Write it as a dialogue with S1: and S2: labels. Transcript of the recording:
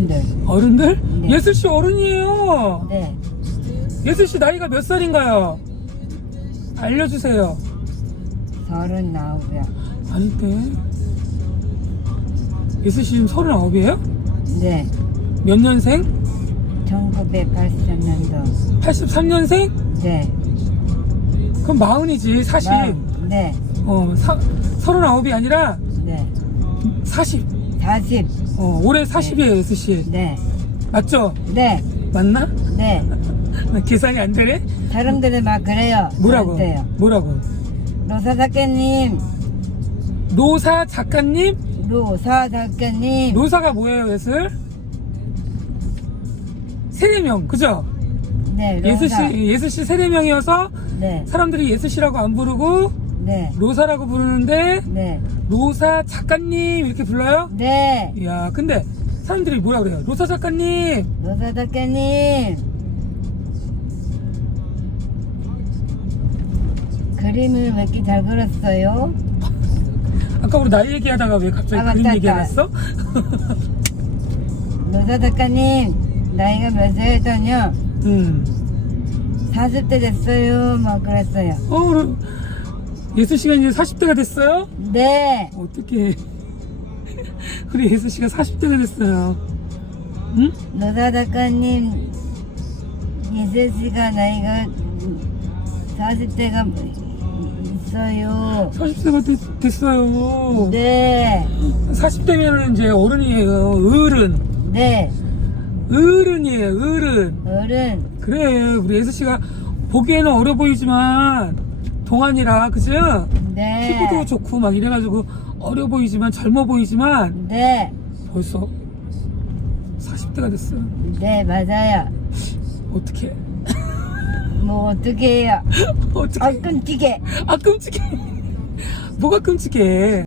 S1: 어른들.
S2: 어른들?
S1: 네.
S2: 예슬 씨 어른이에요.
S1: 네.
S2: 예슬 씨 나이가 몇 살인가요? 알려주세요.
S1: 서른 나오고요.
S2: 아닌데. 예슬 씨 지금 서른 아홉이에요?
S1: 네.
S2: 몇 년생?
S1: 1983년도.
S2: 83년생?
S1: 네.
S2: 그럼 마흔이지, 40.
S1: 마음, 네.
S2: 어, 사, 서른아홉이 아니라
S1: 네.
S2: 40.
S1: 40.
S2: 어, 올해 40이에요, 예슬 씨.
S1: 네.
S2: 맞죠?
S1: 네.
S2: 맞나?
S1: 네.
S2: 나 계산이 안 되네?
S1: 사람들이 막 그래요.
S2: 뭐라고?
S1: 저한테요.
S2: 뭐라고?
S1: 노사 작가님,
S2: 노사 작가님?
S1: 노사 작가님.
S2: 노사가 뭐예요, 예슬? 세례명, 그죠?
S1: 네.
S2: 예슬. 씨, 예슬 씨 세례명이어서
S1: 네.
S2: 사람들이 예슬 씨라고 안 부르고
S1: 네.
S2: 로사라고 부르는데
S1: 네.
S2: 로사 작가님 이렇게 불러요?
S1: 네.
S2: 이야, 근데 사람들이 뭐라 그래요? 로사 작가님!
S1: 노사 작가님. 그림을 몇개잘 그렸어요?
S2: 아까 우리 나이 얘기하다가 왜 갑자기
S1: 아,
S2: 그림
S1: 맞다,
S2: 얘기 안
S1: 맞다.
S2: 했어?
S1: 노사 작가님, 나이가 몇 살이더냐?
S2: 음.
S1: 40대 됐어요. 막 그랬어요.
S2: 어, 그럼 예슬 씨가 이제 40대가 됐어요?
S1: 네.
S2: 어떻게 우리 예슬 씨가 40대가 됐어요. 응?
S1: 노사 작가님, 예슬 씨가 나이가 40대가 있어요.
S2: 40대가 됐, 어요
S1: 네.
S2: 40대면 이제 어른이에요. 어른.
S1: 네.
S2: 어른이에요. 어른.
S1: 어른.
S2: 그래. 우리 예슬 씨가 보기에는 어려 보이지만 동안이라 그죠?
S1: 네.
S2: 피부도 좋고 막 이래가지고 어려 보이지만 젊어 보이지만
S1: 네.
S2: 벌써 40대가 됐어요.
S1: 네, 맞아요.
S2: 어떻게?
S1: 뭐, 어떻게 해요?
S2: 어떻게?
S1: 아, 끔찍해.
S2: 아 끔찍해. 뭐가 끔찍해?